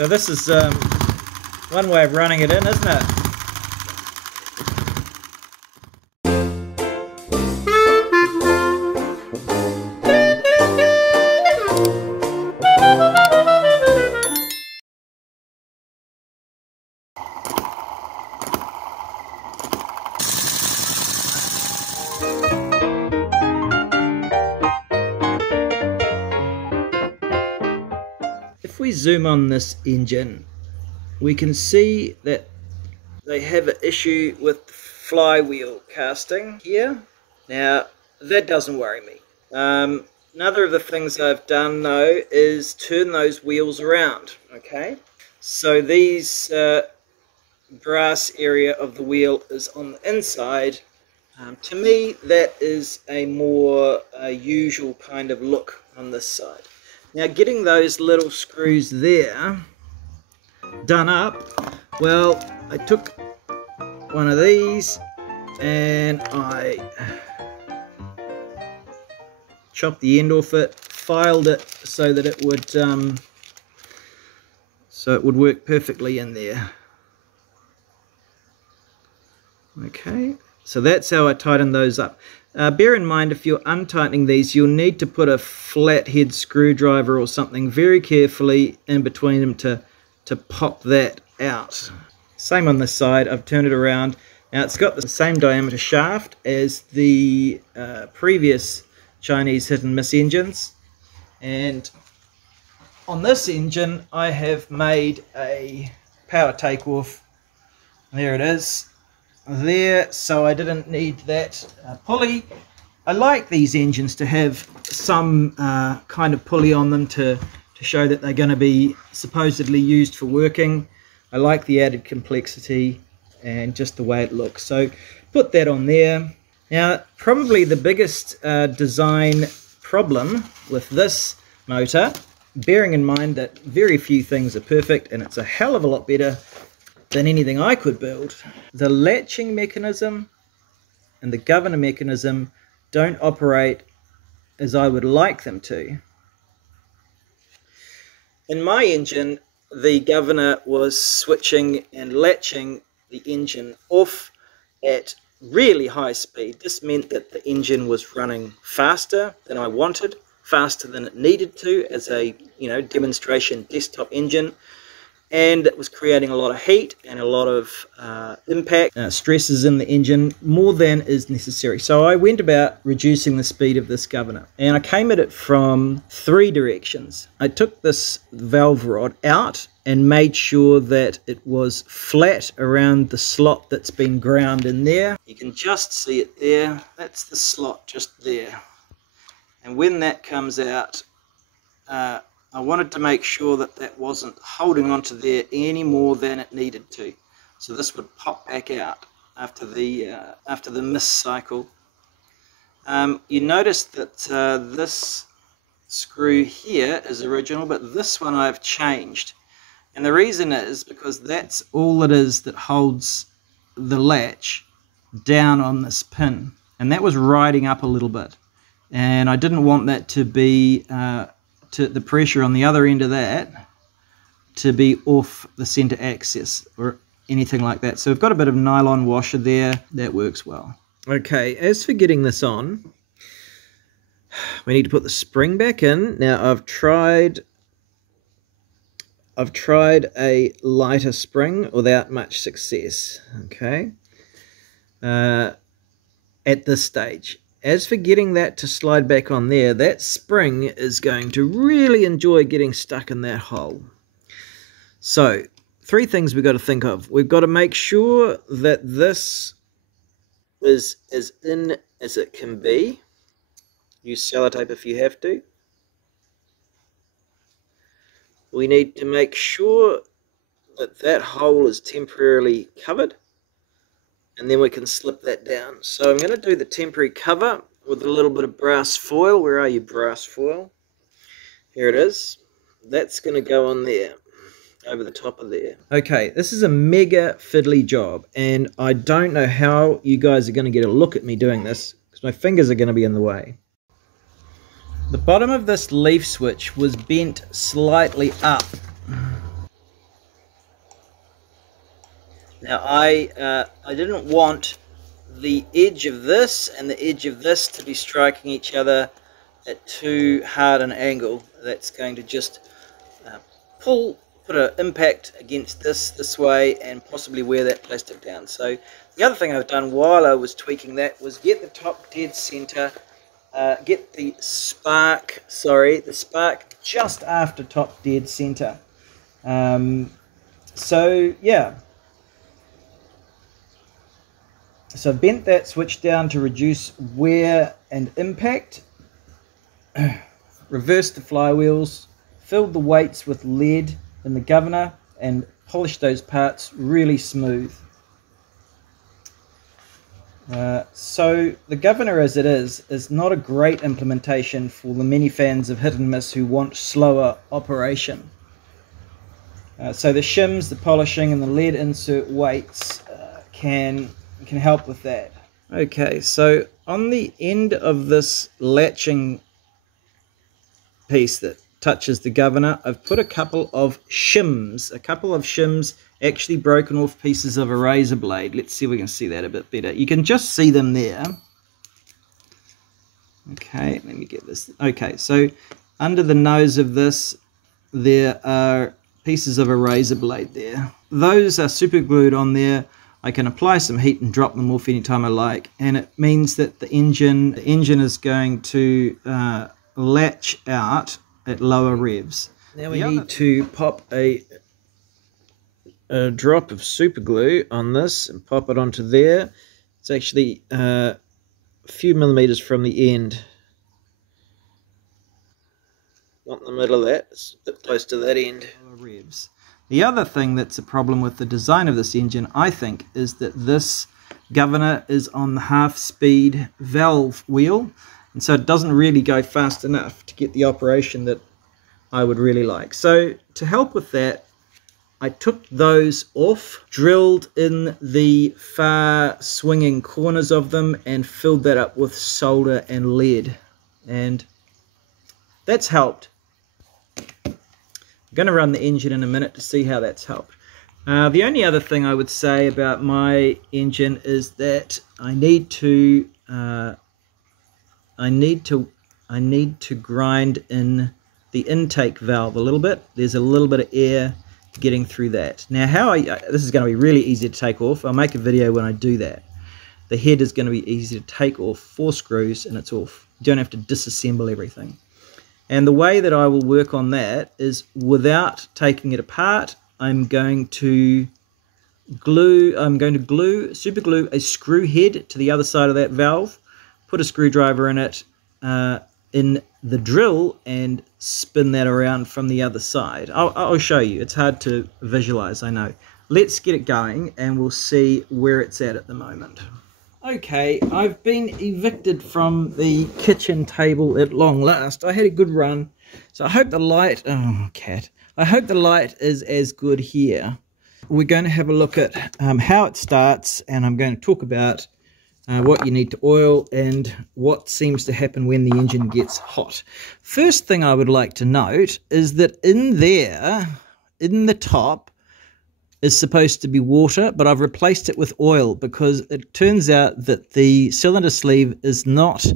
So this is one way of running it in, isn't it? If we zoom on this engine, we can see that they have an issue with the flywheel casting here. Now, that doesn't worry me. Another of the things I've done though is turn those wheels around, okay? So these brass area of the wheel is on the inside. To me, that is a more usual kind of look on this side. Now, getting those little screws there done up, well, I took one of these and I chopped the end off it, filed it so that it would work perfectly in there. Okay, so that's how I tighten those up. Bear in mind, if you're untightening these, you'll need to put a flathead screwdriver or something very carefully in between them to pop that out. Same on this side. I've turned it around. Now it's got the same diameter shaft as the previous Chinese hit and miss engines, and on this engine I have made a power takeoff. There it is there, so I didn't need that pulley. I like these engines to have some kind of pulley on them to show that they're going to be supposedly used for working. I like the added complexity and just the way it looks, so put that on there. Now, probably the biggest design problem with this motor, bearing in mind that very few things are perfect and it's a hell of a lot better than anything I could build, the latching mechanism and the governor mechanism don't operate as I would like them to. In my engine, the governor was switching and latching the engine off at really high speed. This meant that the engine was running faster than I wanted, faster than it needed to as a demonstration desktop engine, and it was creating a lot of heat and a lot of impact stresses in the engine, more than is necessary. So I went about reducing the speed of this governor, and I came at it from 3 directions. I took this valve rod out and made sure that it was flat around the slot that's been ground in there. You can just see it there. That's the slot just there. And when that comes out, I wanted to make sure that that wasn't holding onto there any more than it needed to. So this would pop back out after the miss cycle. You notice that this screw here is original, but this one I've changed. And the reason is because that's all it is that holds the latch down on this pin. And that was riding up a little bit. And I didn't want that to be, the pressure on the other end of that to be off the center axis or anything like that. So we've got a bit of nylon washer there. That works well. Okay, as for getting this on, we need to put the spring back in. Now I've tried a lighter spring without much success, okay, at this stage. As for getting that to slide back on there, that spring is going to really enjoy getting stuck in that hole. So, 3 things we've got to think of. We've got to make sure that this is as in as it can be. Use sellotape if you have to. We need to make sure that that hole is temporarily covered, and then we can slip that down. So I'm going to do the temporary cover with a little bit of brass foil. Where are you, brass foil? Here it is. That's going to go on there, over the top of there. Okay, this is a mega fiddly job, and I don't know how you guys are going to get a look at me doing this, because my fingers are going to be in the way. The bottom of this leaf switch was bent slightly up. Now I didn't want the edge of this and the edge of this to be striking each other at too hard an angle. That's going to just put an impact against this way and possibly wear that plastic down. So the other thing I've done while I was tweaking that was get the top dead center, get the spark just after top dead center. So yeah, so I've bent that switch down to reduce wear and impact, reversed the flywheels, filled the weights with lead in the governor, and polished those parts really smooth. So the governor as it is not a great implementation for the many fans of hit and miss who want slower operation. So the shims, the polishing, and the lead insert weights can help with that. Okay, so on the end of this latching piece that touches the governor, I've put a couple of shims, actually broken off pieces of a razor blade. Let's see if we can see that a bit better. You can just see them there. Okay, let me get this. Okay, so under the nose of this, there are pieces of a razor blade there. Those are super glued on there. I can apply some heat and drop them off anytime I like, and it means that the engine is going to latch out at lower revs. Now we need to pop a drop of super glue on this and pop it onto there. It's actually a few millimeters from the end. Not in the middle of that, it's a bit close to that end. Revs. The other thing that's a problem with the design of this engine, I think, is that this governor is on the half-speed valve wheel, and so it doesn't really go fast enough to get the operation that I would really like. So to help with that, I took those off, drilled in the far swinging corners of them, and filled that up with solder and lead, and that's helped. I'm going to run the engine in a minute to see how that's helped. The only other thing I would say about my engine is that I need to grind in the intake valve a little bit. There's a little bit of air getting through that. Now this is going to be really easy to take off. I'll make a video when I do that. The head is going to be easy to take off, 4 screws and it's off. You don't have to disassemble everything. And the way that I will work on that is without taking it apart, I'm going to super glue a screw head to the other side of that valve, put a screwdriver in it, in the drill, and spin that around from the other side. I'll show you. It's hard to visualize, I know. Let's get it going and we'll see where it's at the moment. Okay, I've been evicted from the kitchen table at long last. I had a good run, so I hope the light, I hope the light is as good here. We're going to have a look at how it starts, and I'm going to talk about what you need to oil and what seems to happen when the engine gets hot. First thing I would like to note is that in there, in the top, is supposed to be water, but I've replaced it with oil because it turns out that the cylinder sleeve is not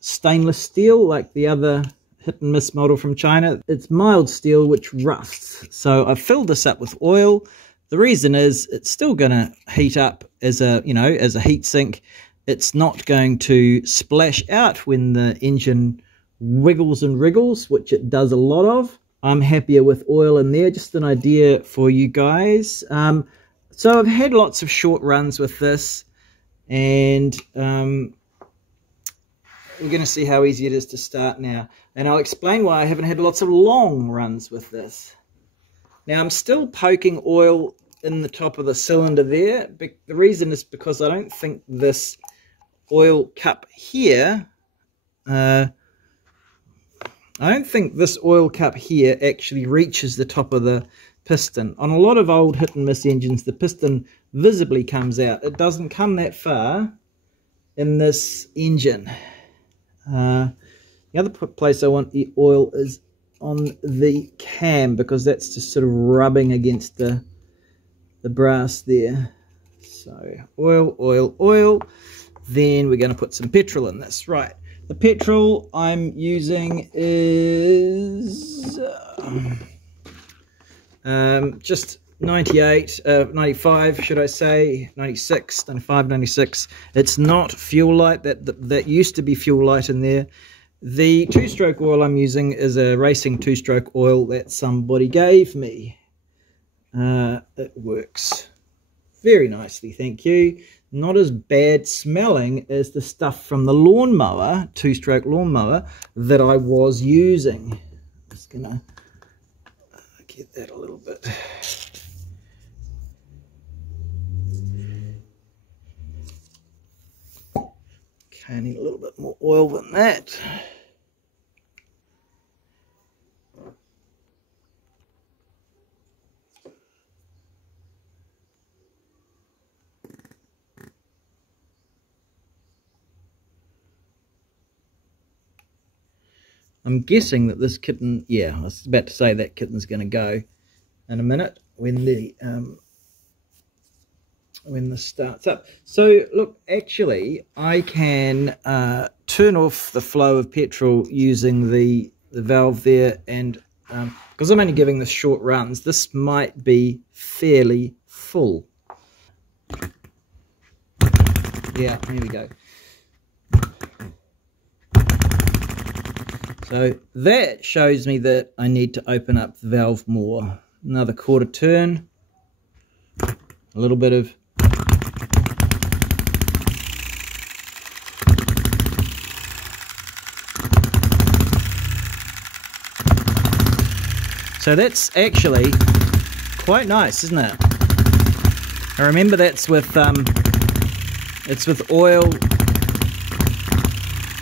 stainless steel like the other hit and miss model from China. It's mild steel which rusts. So I've filled this up with oil. The reason is it's still going to heat up as a heat sink. It's not going to splash out when the engine wiggles and wriggles, which it does a lot of. I'm happier with oil in there, just an idea for you guys. So I've had lots of short runs with this, and we're going to see how easy it is to start now. And I'll explain why I haven't had lots of long runs with this. Now I'm still poking oil in the top of the cylinder there. The reason is because I don't think this oil cup here actually reaches the top of the piston. On a lot of old hit and miss engines, the piston visibly comes out. It doesn't come that far in this engine. The other place I want the oil is on the cam because that's just sort of rubbing against the brass there. So oil, oil, oil. Then we're going to put some petrol in this. Right, the petrol I'm using is just 95 should I say, 96, 95, 96. It's not Fuelite. That used to be Fuelite in there. The two-stroke oil I'm using is a racing two-stroke oil that somebody gave me. It works very nicely, thank you. Not as bad smelling as the stuff from the lawnmower, two-stroke lawnmower, that I was using. Just gonna get that a little bit. Okay, I need a little bit more oil than that. I'm guessing that this kitten, yeah, I was about to say that kitten's going to go in a minute when this starts up. So look, actually I can turn off the flow of petrol using the valve there, and because I'm only giving this short runs, this might be fairly full. Yeah, here we go. So that shows me that I need to open up the valve more. Another quarter turn, a little bit of so that's actually quite nice, isn't it? I remember that's with it's with oil.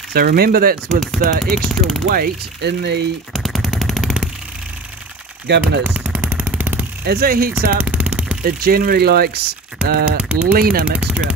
So remember that's with extra weight in the governors. As it heats up, it generally likes leaner mixture.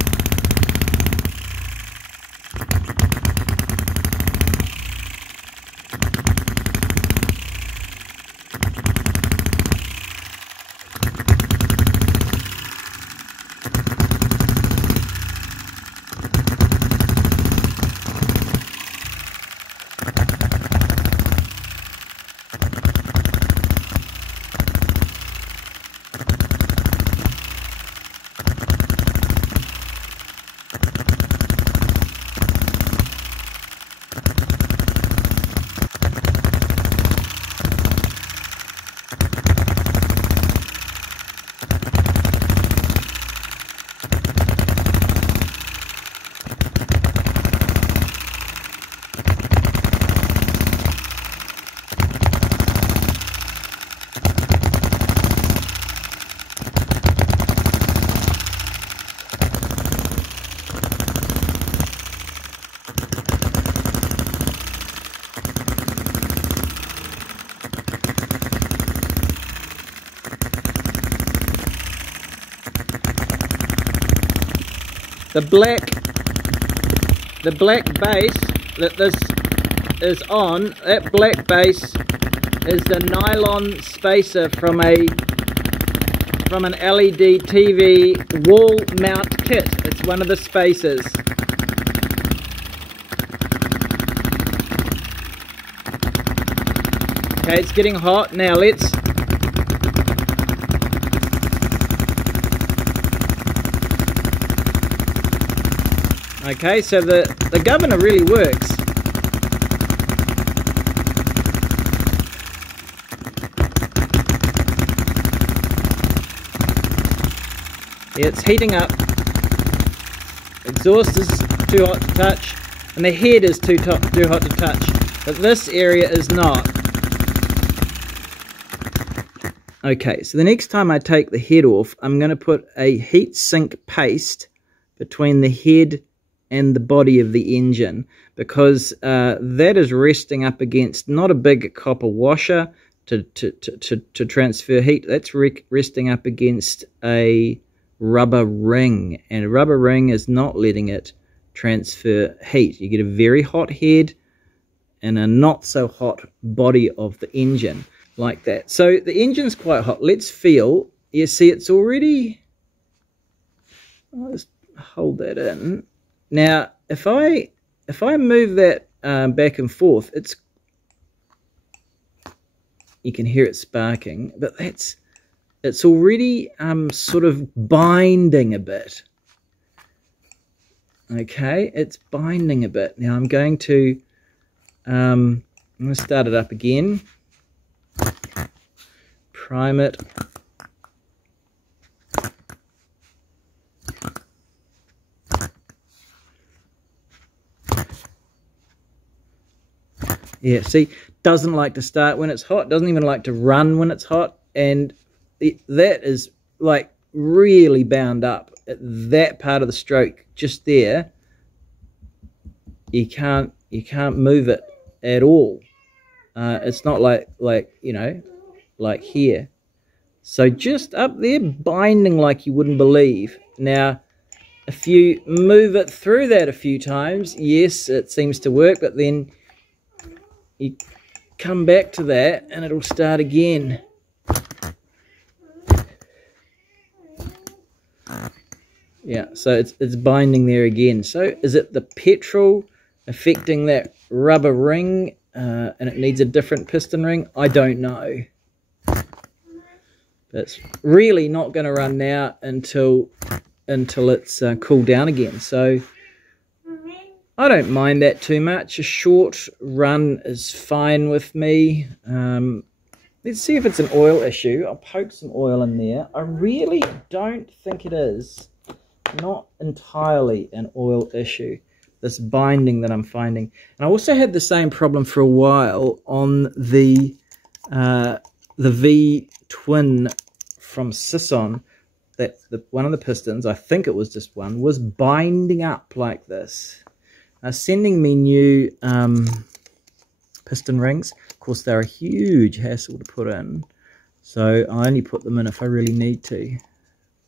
The black base that this is on, that black base is the nylon spacer from an LED TV wall mount kit. It's one of the spacers. Okay, it's getting hot. Now let's okay, so the governor really works. Yeah, it's heating up. Exhaust is too hot to touch, and the head is too hot to touch, but this area is not. Okay, so the next time I take the head off, I'm going to put a heat sink paste between the head and the body of the engine, because that is resting up against not a big copper washer to transfer heat. That's resting up against a rubber ring, and a rubber ring is not letting it transfer heat. You get a very hot head and a not so hot body of the engine like that. So the engine's quite hot. Let's feel. You see it's already, I'll just hold that in. Now if I move that back and forth, you can hear it sparking, but it's already sort of binding a bit. Okay, it's binding a bit. Now I'm going to start it up again, prime it. Yeah, see, doesn't like to start when it's hot, doesn't even like to run when it's hot, and that is like really bound up at that part of the stroke just there. You can't move it at all. It's not like you know, like here. So just up there, binding like you wouldn't believe. Now if you move it through that a few times, yes, it seems to work, but then you come back to that and it'll start again. Yeah, so it's binding there again. So is it the petrol affecting that rubber ring and it needs a different piston ring? I don't know. But it's really not going to run now until it's cooled down again. So I don't mind that too much. A short run is fine with me. Let's see if it's an oil issue. I'll poke some oil in there. I really don't think it is. Not entirely an oil issue, this binding that I'm finding. And I also had the same problem for a while on the V-twin from CISON. That one of the pistons, I think it was just one, was binding up like this. Sending me new piston rings. Of course, they're a huge hassle to put in, so I only put them in if I really need to.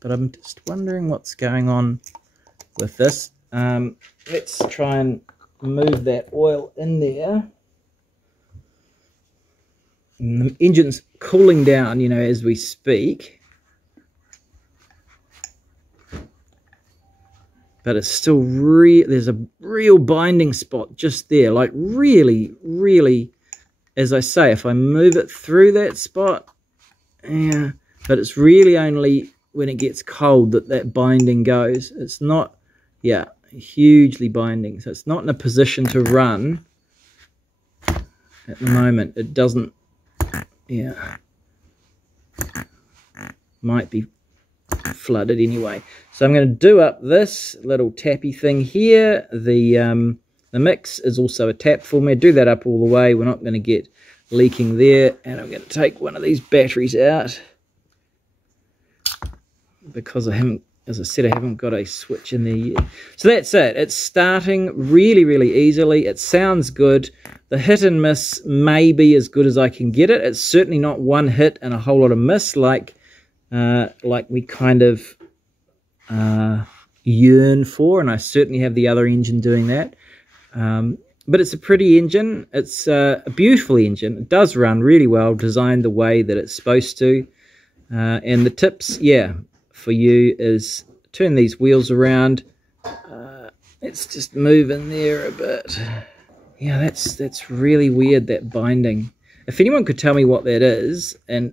But I'm just wondering what's going on with this. Let's try and move that oil in there. And the engine's cooling down, you know, as we speak. But it's still there's a real binding spot just there. Like really, really, as I say, if I move it through that spot, yeah, but it's really only when it gets cold that binding goes. It's not, yeah, hugely binding. So it's not in a position to run at the moment. It doesn't, yeah, might be flooded anyway. So I'm going to do up this little tappy thing here. The mix is also a tap for me. Do that up all the way. We're not going to get leaking there. And I'm going to take one of these batteries out, because I haven't, as I said, I haven't got a switch in there yet. So that's it. It's starting really, really easily. It sounds good. The hit and miss may be as good as I can get it. It's certainly not one hit and a whole lot of miss like we kind of yearn for, and I certainly have the other engine doing that. But it's a pretty engine. It's a beautiful engine. It does run really well, designed the way that it's supposed to. And the tips, yeah, for you is turn these wheels around. Let's just move in there a bit. Yeah, that's really weird, that binding. If anyone could tell me what that is, and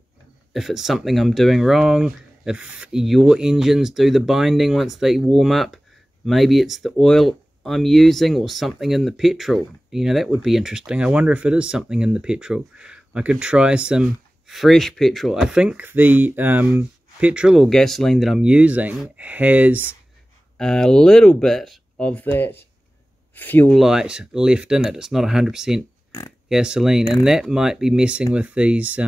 if it's something I'm doing wrong, if your engines do the binding once they warm up, maybe it's the oil I'm using or something in the petrol. You know, that would be interesting. I wonder if it is something in the petrol. I could try some fresh petrol. I think the petrol or gasoline that I'm using has a little bit of that Fuelite left in it. It's not 100% gasoline, and that might be messing with these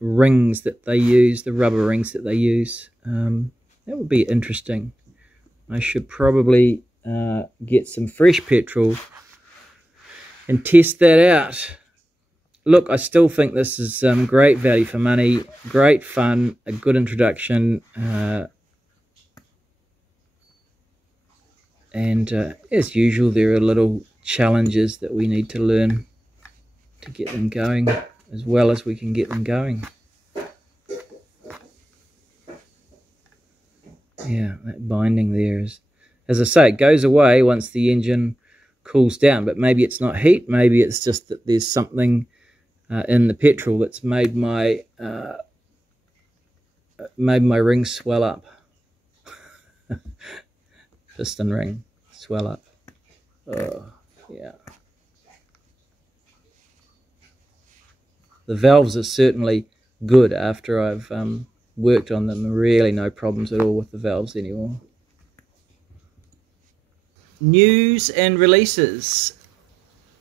rings that they use, the rubber rings that they use. That would be interesting. I should probably get some fresh petrol and test that out. Look, I still think this is great value for money, great fun, a good introduction, And as usual, there are little challenges that we need to learn to get them going as well as we can get them going. Yeah, that binding there is, as I say, it goes away once the engine cools down, but maybe it's not heat, maybe it's just that there's something in the petrol that's made my ring swell up. Piston ring swell up. Oh, yeah. The valves are certainly good after I've worked on them. Really no problems at all with the valves anymore. News and releases.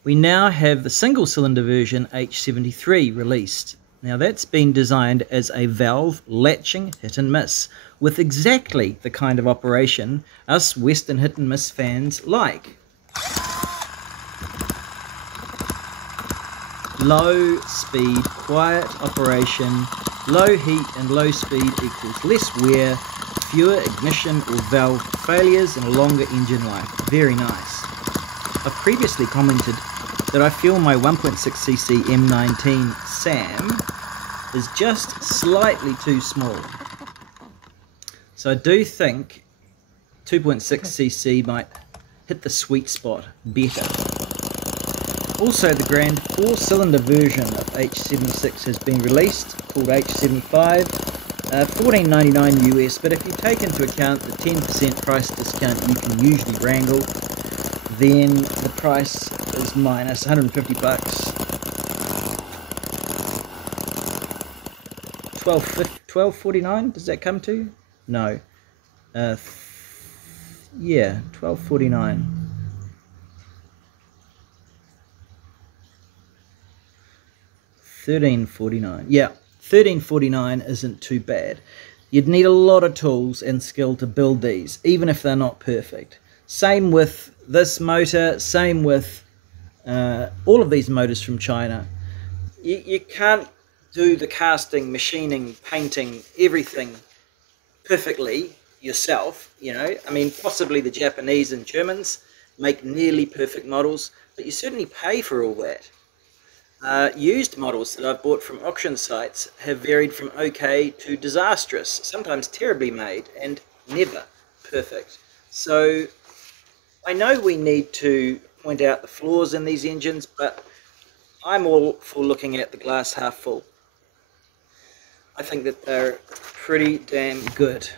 We now have the single cylinder version H73 released. Now that's been designed as a valve latching hit and miss with exactly the kind of operation us Western hit and miss fans like. Low speed, quiet operation, low heat and low speed equals less wear, fewer ignition or valve failures and a longer engine life. Very nice. I've previously commented that I feel my 1.6cc M19 SAM is just slightly too small. So I do think 2.6cc might hit the sweet spot better. Also, the grand 4-cylinder version of H76 has been released, called H75, $14.99 US, but if you take into account the 10% price discount you can usually wrangle, then the price is minus 150 bucks. $12.49, does that come to? No. Yeah, $12.49. $13.49. Yeah, $13.49 isn't too bad. You'd need a lot of tools and skill to build these, even if they're not perfect. Same with this motor, same with all of these motors from China. You can't do the casting, machining, painting, everything perfectly yourself, you know. I mean, possibly the Japanese and Germans make nearly perfect models, but you certainly pay for all that. Used models that I've bought from auction sites have varied from okay to disastrous, sometimes terribly made and never perfect. So I know we need to point out the flaws in these engines, but I'm all for looking at the glass half full. I think that they're pretty damn good.